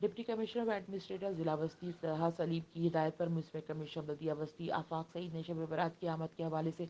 Deputy commissioner व administrator जिला बस्ती तहा सलीम की हिदायत पर म्यूनसिपल कमिश्नर बल्दिया बस्ती आफाक सईद ने शब बरात की आमद के हवाले से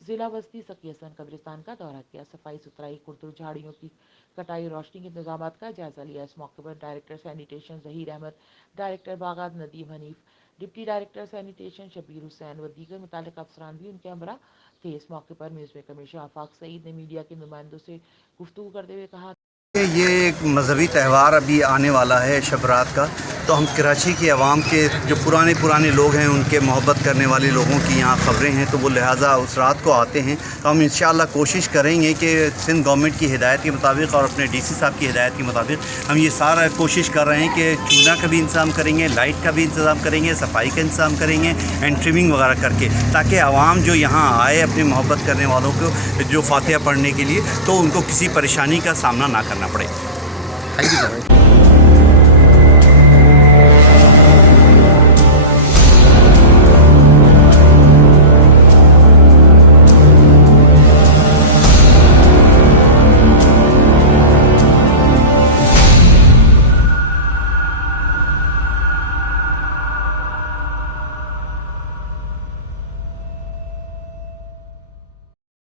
जिला बस्ती सकीसन कब्रिस्तान का दौरा किया। सफाई सुथराई, खुरदुर झाड़ियों की कटाई, रोशनी के इंतजाम का जायजा लिया। इस मौके पर director sanitation Zaheer Ahmad, director बागात Nadeem Hanif, deputy director sanitation Shabir Hussain व दीगर मुतालिक अफसरान भी उनके हमरा थे। इस मौके पर म्यूनसिपल कमिश्नर आफाक सईद ने मीडिया के नुमाइंदों से गुफ्तगू करते हुए कहा, ये एक मजहबी त्यौहार अभी आने वाला है शब रात का, तो हम कराची की आवाम के जो पुराने लोग हैं उनके मोहब्बत करने वाले लोगों की यहाँ ख़बरें हैं, तो वो लिहाजा उस रात को आते हैं। तो हम इंशाअल्लाह कोशिश करेंगे कि सिंध गवर्नमेंट की हिदायत के मुताबिक और अपने डीसी साहब की हिदायत के मुताबिक हम ये सारा कोशिश कर रहे हैं कि चूना का भी इंतज़ाम करेंगे, लाइट का भी इंतज़ाम करेंगे, सफाई का इंतज़ाम करेंगे एंड ट्रिमिंग वगैरह करके, ताकि आवाम जो यहाँ आए अपनी मोहब्बत करने वालों को जो फातिहा पढ़ने के लिए, तो उनको किसी परेशानी का सामना ना करना पड़े। Thank you sir.